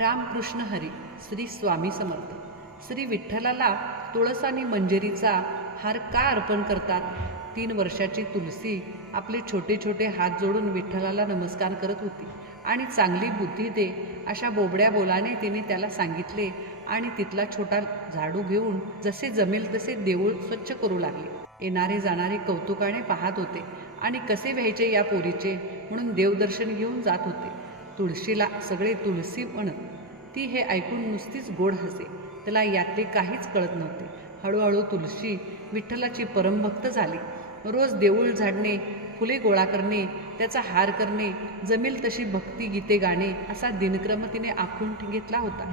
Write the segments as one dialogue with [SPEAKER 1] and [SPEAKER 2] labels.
[SPEAKER 1] रामकृष्ण हरी श्री स्वामी समर्थ. श्री विठ्ठलाला तुळस आणि मंजिरीचा हार का अर्पण करतात? तीन वर्षाची तुलसी आपले छोटे छोटे हात जोडून विठ्ठलाला नमस्कार करत होती आणि चांगली बुद्धी दे अशा बोबड्या बोलाने तिने त्याला सांगितले आणि तिथला छोटा झाडू घेऊन जसे जमेल तसे देऊळ स्वच्छ करू लागले. येणारे जाणारे कौतुकाने पाहत होते आणि कसे व्हायचे या पोरीचे? म्हणून देवदर्शन घेऊन जात होते. तुळशीला सगळे तुळसी म्हणत ती हे ऐकून नुसतीच गोड हसे. त्याला यातले काहीच कळत नव्हते. हळूहळू तुळशी विठ्ठलाची परमभक्त झाली. रोज देऊळ झाडणे फुले गोळा करणे त्याचा हार करणे जमेल तशी भक्ती गीते गाणे असा दिनक्रम तिने आखून घेतला होता.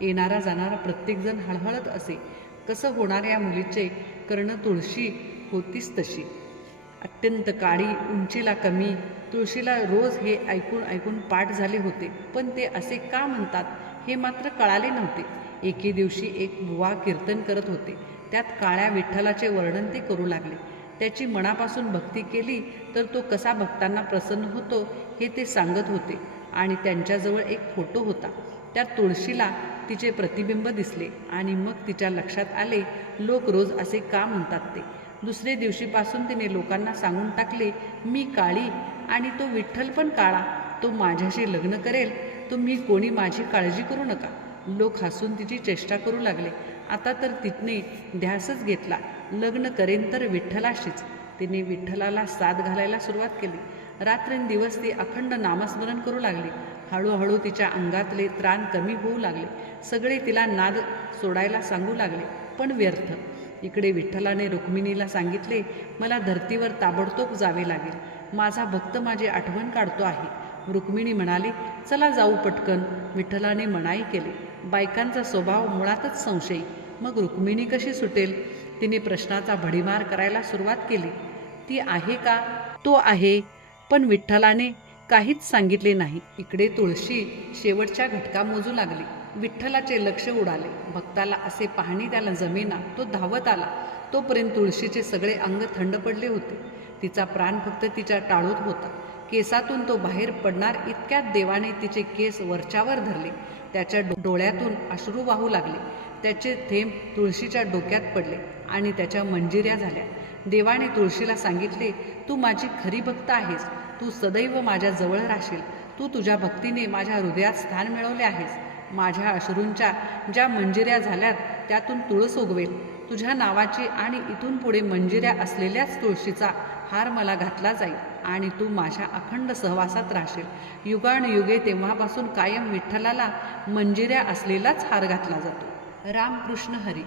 [SPEAKER 1] येणारा जाणारा प्रत्येकजण हळहळत असे. कसं होणार या मुलीचे कर्ण तुळशी होतीच तशी. अत्यंत काळी उंचीला कमी तुळशीला रोज हे ऐकून ऐकून पाठ झाले होते. पण ते असे का म्हणतात हे मात्र कळाले नव्हते. एके दिवशी एक बुवा कीर्तन करत होते. त्यात काळ्या विठ्ठलाचे वर्णन ते करू लागले. त्याची मनापासून भक्ती केली तर तो कसा भक्तांना प्रसन्न होतो हे ते सांगत होते आणि त्यांच्याजवळ एक फोटो होता. त्यात तुळशीला तिचे प्रतिबिंब दिसले आणि मग तिच्या लक्षात आले लोक रोज असे का म्हणतात ते? दुसरे दिवशीपासून तिने लोकांना सांगून टाकले मी काळी आणि तो विठ्ठल पण काळा. तो माझ्याशी लग्न करेल. तुम्ही कोणी माझी काळजी करू नका. लोक हसून तिची चेष्टा करू लागले. आता तर तिने ध्यासच घेतला. लग्न करेन तर विठ्ठलाशीच. तिने विठ्ठलाला साथ घालायला सुरुवात केली. रात्रंदिवस ती अखंड नामस्मरण करू लागली. हळूहळू तिच्या अंगातले त्राण कमी होऊ लागले. सगळे तिला नाद सोडायला सांगू लागले पण व्यर्थ. इकडे विठ्ठलाने रुक्मिणीला सांगितले मला धर्तीवर ताबडतोब जावे लागेल. माझा भक्त माझी आठवण काढतो आहे. रुक्मिणी म्हणाली चला जाऊ पटकन. विठ्ठलाने मनाई केले. बायकांचा स्वभाव मुळातच संशयी. मग रुक्मिणी कशी सुटेल? तिने प्रश्नाचा भडीमार करायला सुरुवात केली. ती आहे का? तो आहे. पण विठ्ठलाने काहीच सांगितले नाही. इकडे तुळशी शेवटच्या घटका मोजू लागली. विठ्ठलाचे लक्ष उडाले. भक्ताला असे पाहणे त्याला जमेना. तो धावत आला. तोपर्यंत तुळशीचे सगळे अंग थंड पडले होते. तिचा प्राण फक्त तिच्या टाळूत होता. केसातून तो बाहेर पडणार इतक्यात देवाने तिचे केस वरच्यावर धरले. त्याच्या डोळ्यातून अश्रू वाहू लागले. त्याचे थेंब तुळशीच्या डोक्यात पडले आणि त्याच्या मंजिऱ्या झाल्या. देवाने तुळशीला सांगितले तू माझी खरी भक्त आहेस. तू सदैव माझ्या जवळ राहशील. तू तुझ्या भक्तीने माझ्या हृदयात स्थान मिळवले आहेस. माझ्या अश्रूंच्या ज्या मंजिऱ्या झाल्यात त्यातून तुळस उगवेल. तुझ्या नावाची आणि इथून पुढे मंजिऱ्या असलेल्याच तुळशीचा हार मला घातला जाईल आणि तू माझ्या अखंड सहवासात राहशील. युगानुयुगे तेव्हापासून कायम विठ्ठलाला मंजिऱ्या असलेलाच हार घातला जातो. रामकृष्ण हरी